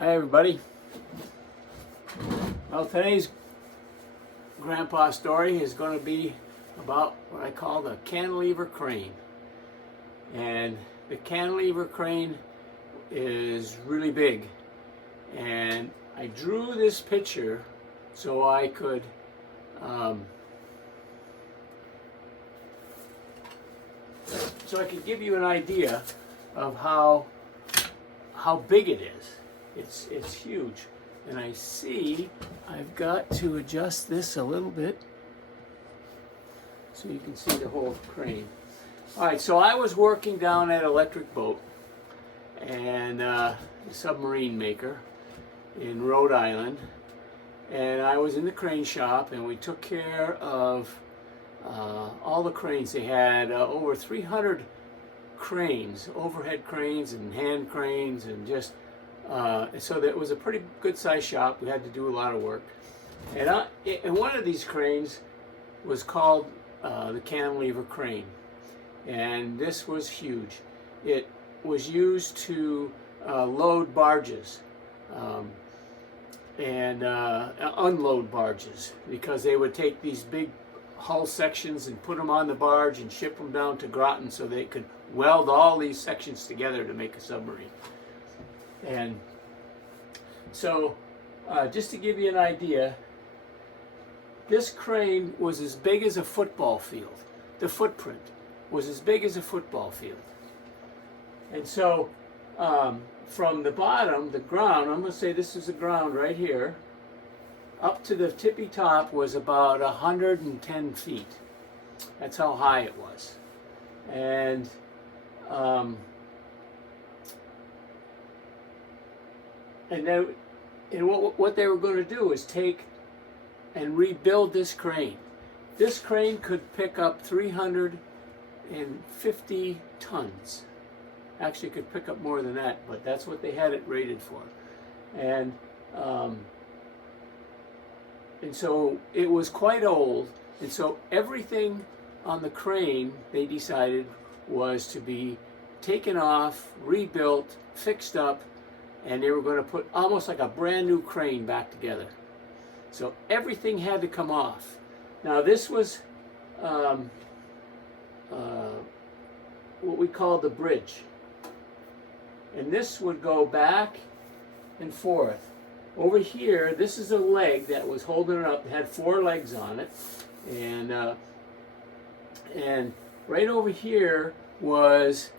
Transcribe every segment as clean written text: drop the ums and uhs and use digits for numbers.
Hi everybody. Well, today's grandpa story is going to be about what I call the cantilever crane. And the cantilever crane is really big. And I drew this picture so I could give you an idea of how big it is. It's huge. And I see I've got to adjust this a little bit so you can see the whole crane. All right, so I was working down at Electric Boat and a submarine maker in Rhode Island, and I was in the crane shop, and we took care of all the cranes. They had over 300 cranes, overhead cranes and hand cranes, and just so that it was a pretty good sized shop. We had to do a lot of work, and one of these cranes was called the cantilever crane, and this was huge. It was used to load barges and unload barges, because they would take these big hull sections and put them on the barge and ship them down to Groton so they could weld all these sections together to make a submarine. And so just to give you an idea, this crane was as big as a football field. The footprint was as big as a football field. And so from the bottom, the ground, I'm going to say this is the ground right here, up to the tippy top was about 110 feet. That's how high it was. And then what they were going to do is take and rebuild this crane. This crane could pick up 350 tons. Actually, it could pick up more than that, but that's what they had it rated for. And so it was quite old, and so everything on the crane, they decided, was to be taken off, rebuilt, fixed up, and they were going to put almost like a brand new crane back together. So everything had to come off. Now this was what we call the bridge. And this would go back and forth. Over here, this is a leg that was holding it up. It had 4 legs on it. And right over here was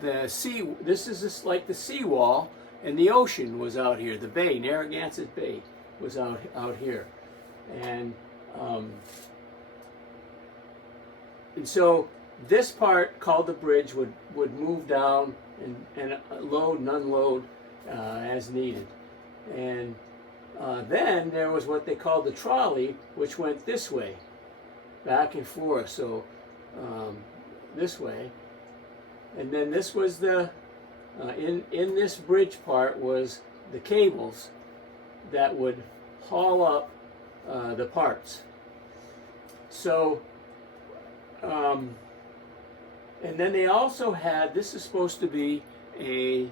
the sea. This is just like the seawall, and the ocean was out here. The bay, Narragansett Bay, was out here. And so this part, called the bridge, would move down and load and unload as needed. And then there was what they called the trolley, which went this way, back and forth, so this way. And then this was the, in this bridge part was the cables that would haul up the parts. So, and then they also had, this is supposed to be a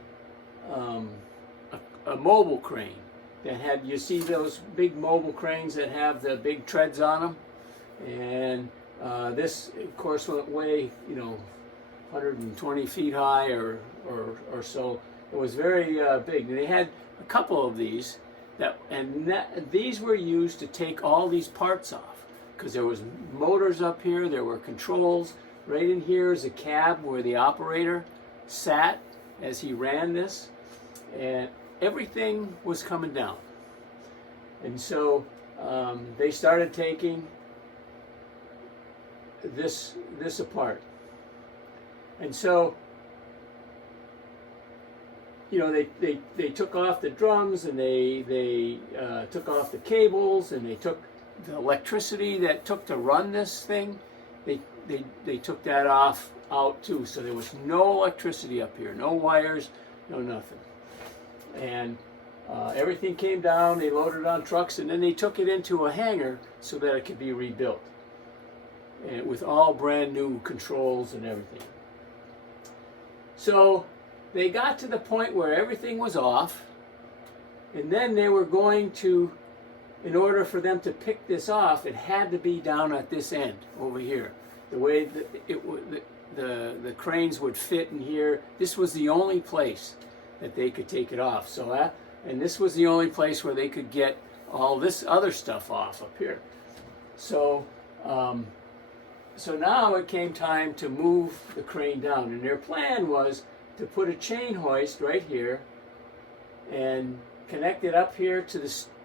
mobile crane that had, you see those big mobile cranes that have the big treads on them, and this of course went way, 120 feet high or so. It was very big. And they had a couple of these these were used to take all these parts off, because there was motors up here, there were controls. Right in here is a cab where the operator sat as he ran this, and everything was coming down. And so they started taking this apart. And so, they took off the drums, and they took off the cables, and they took the electricity that took to run this thing. They took that out too. So there was no electricity up here, no wires, no nothing. And everything came down, they loaded it on trucks, and then they took it into a hangar so that it could be rebuilt, and with all brand new controls and everything. So they got to the point where everything was off, And then they were going to, in order for them to pick this off, it had to be down at this end over here. The way that the cranes would fit in here, this was the only place that they could take it off. So and this was the only place where they could get all this other stuff off up here. So so now it came time to move the crane down, and their plan was to put a chain hoist right here and connect it up here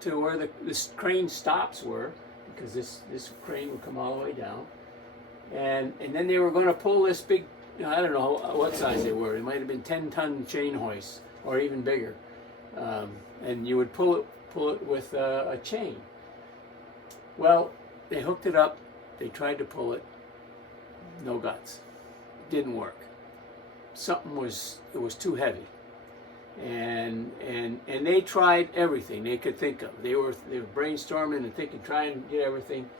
to where this crane stops were, because this crane would come all the way down, and then they were going to pull this big, I don't know what size they were. It might have been 10-ton chain hoists or even bigger, and you would pull it with a chain. Well, they hooked it up. They tried to pull it. No guts. Didn't work. It was too heavy. And they tried everything they could think of. They were brainstorming and thinking, trying to get everything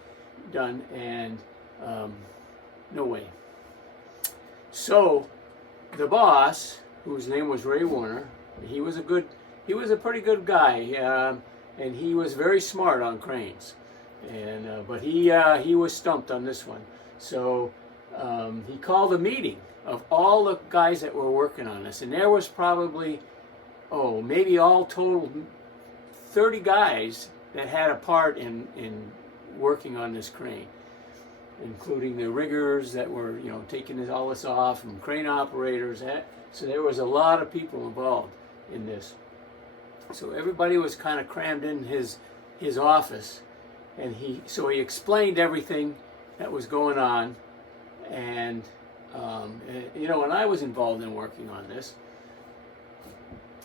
done, and no way. So the boss, whose name was Ray Warner, he was a pretty good guy, and he was very smart on cranes, and but he was stumped on this one. So he called a meeting of all the guys that were working on this, and there was probably, maybe all total 30 guys that had a part in working on this crane, including the riggers that were, taking all this off, and crane operators. So there was a lot of people involved in this. So everybody was kind of crammed in his office, and he explained everything that was going on, and and I was involved in working on this,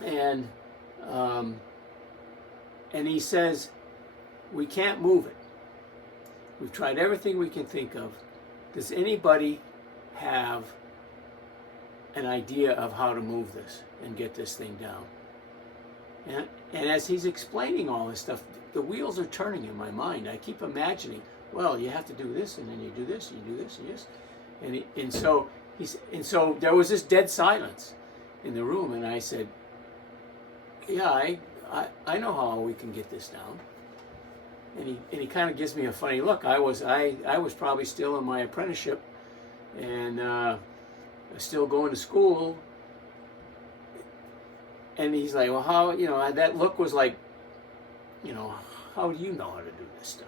and he says, we can't move it. We've tried everything we can think of. Does anybody have an idea of how to move this and get this thing down? And as he's explaining all this stuff, the wheels are turning in my mind. I keep imagining, well, you have to do this, and then you do this, and you do this, and this. And so there was this dead silence in the room, and I said, yeah, I know how we can get this down. And he kind of gives me a funny look. I was probably still in my apprenticeship, and still going to school. And he's like, well, how, that look was like, how do you know how to do this stuff?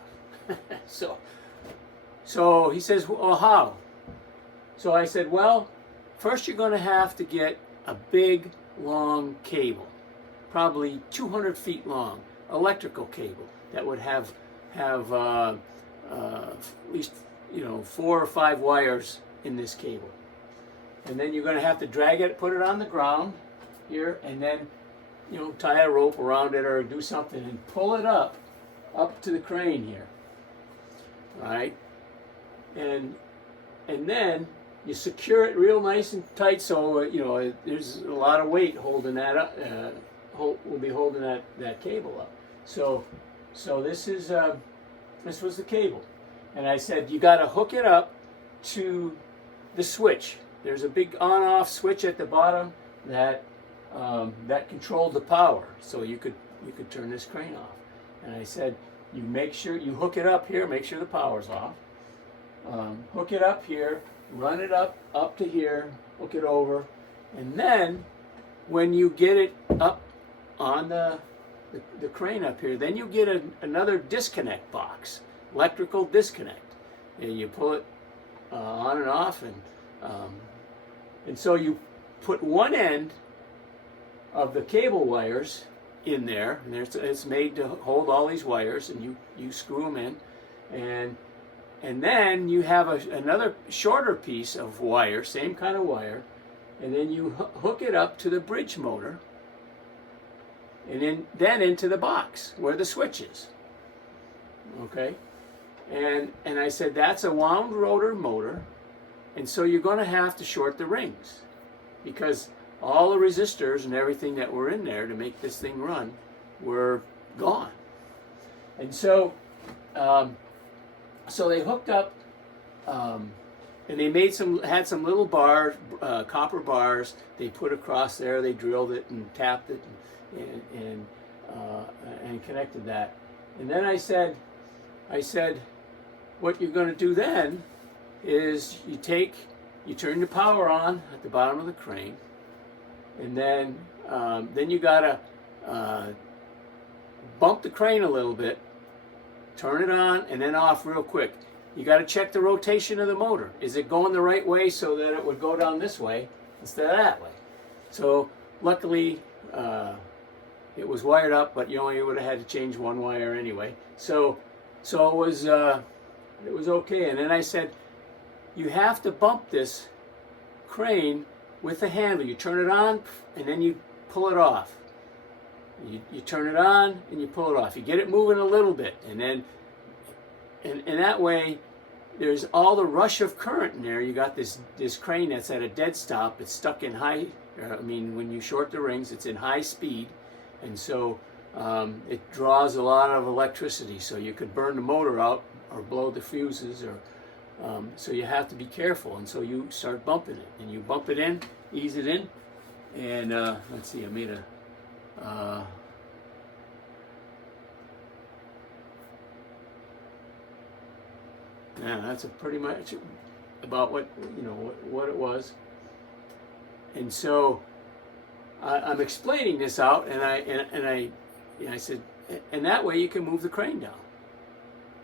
So he says, well, how? So I said, well, first you're going to have to get a big, long cable, probably 200 feet long, electrical cable that would have at least 4 or 5 wires in this cable. And then you're going to have to drag it, put it on the ground here, and then tie a rope around it or do something and pull it up to the crane here. All right, and then you secure it real nice and tight, so there's a lot of weight holding that up. Will be holding that cable up. So this was the cable, and I said you got to hook it up to the switch. There's a big on-off switch at the bottom that controlled the power, so you could turn this crane off. And I said, you make sure you hook it up here, make sure the power's off. Hook it up here, run it up to here, hook it over, and then when you get it up on the crane up here, then you get another disconnect box, electrical disconnect, and you pull it on and off, and so you put one end of the cable wires in there, and it's made to hold all these wires, and you screw them in, and then you have another shorter piece of wire, same kind of wire, and then you hook it up to the bridge motor, and then into the box where the switch is. Okay, and I said that's a wound rotor motor, and so you're going to have to short the rings, because all the resistors and everything that were in there to make this thing run were gone. And so they hooked up, and they had some little bars, copper bars they put across there. They drilled it and tapped it, and connected that. And then I said, what you're going to do then is you turn the power on at the bottom of the crane, and then you gotta bump the crane a little bit, turn it on and then off real quick. You got to check the rotation of the motor. Is it going the right way so that it would go down this way instead of that way? So luckily it was wired up, but you only would have had to change one wire anyway. So it was okay. And then I said, you have to bump this crane with the handle. You turn it on and then you pull it off. You turn it on and you pull it off. You get it moving a little bit, and then and that way there's all the rush of current in there. You got this crane that's at a dead stop. It's stuck in high, when you short the rings, it's in high speed, and so it draws a lot of electricity, so you could burn the motor out or blow the fuses, or so you have to be careful. And so you start bumping it, and you bump it in, ease it in, and let's see, I made a yeah, that's pretty much about what it was. And so I'm explaining this out, and I said, and that way you can move the crane down.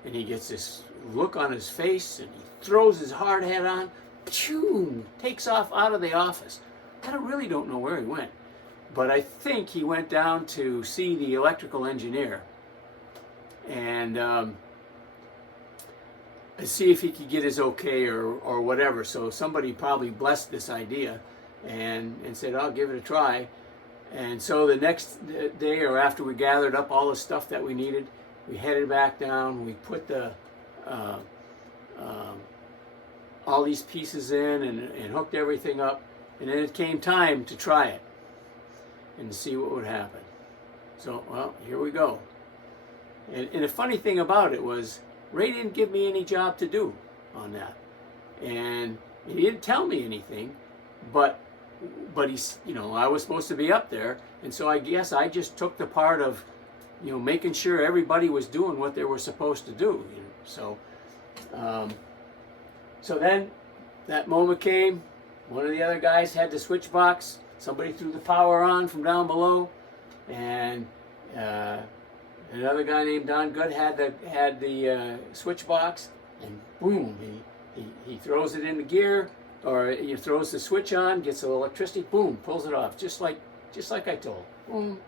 And he gets this look on his face, and he throws his hard hat on, takes off out of the office. I really don't know where he went, but I think he went down to see the electrical engineer and see if he could get his okay or whatever. So somebody probably blessed this idea and said, I'll give it a try. And so the next day, or after we gathered up all the stuff that we needed, we headed back down. We put the all these pieces in and hooked everything up. And then it came time to try it and see what would happen. So, well, here we go. And the funny thing about it was, Ray didn't give me any job to do on that. And he didn't tell me anything, but he's, I was supposed to be up there. And so I guess I just took the part of, making sure everybody was doing what they were supposed to do. So then that moment came. One of the other guys had the switch box. Somebody threw the power on from down below, and another guy named Don Good had the switch box, and boom, he throws it into gear, or he throws the switch on, gets the electricity, boom, pulls it off, just like I told. Boom,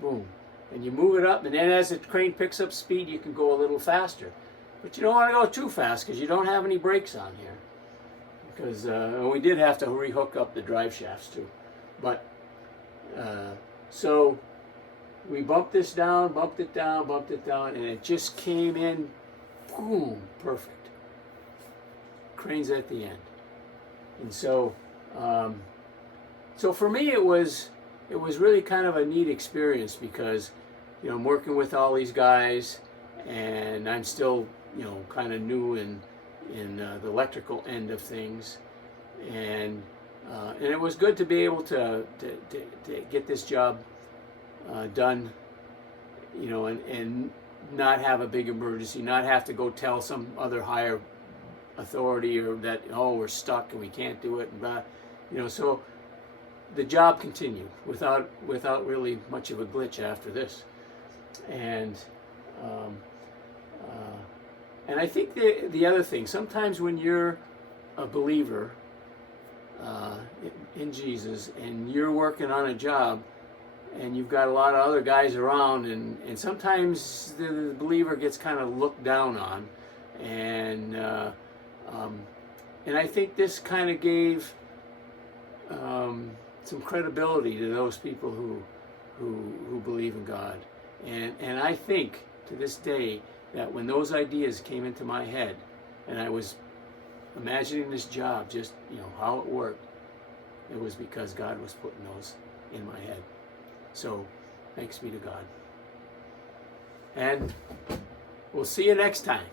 boom, and you move it up, and then as the crane picks up speed, you can go a little faster, but you don't want to go too fast because you don't have any brakes on here. Because we did have to rehook up the drive shafts too. But so we bumped it down, and it just came in, boom, perfect. Crane's at the end. And so for me it was really kind of a neat experience, because I'm working with all these guys, and I'm still kind of new in the electrical end of things, and it was good to be able to get this job done, and not have a big emergency, not have to go tell some other higher authority or that, we're stuck and we can't do it, and blah, so the job continued without really much of a glitch after this. And I think the other thing, sometimes when you're a believer in Jesus, and you're working on a job, and you've got a lot of other guys around, and sometimes the believer gets kind of looked down on, and I think this kind of gave some credibility to those people who believe in God, and I think to this day that when those ideas came into my head, and I was imagining this job, just how it worked, it was because God was putting those in my head. So thanks be to God. And we'll see you next time.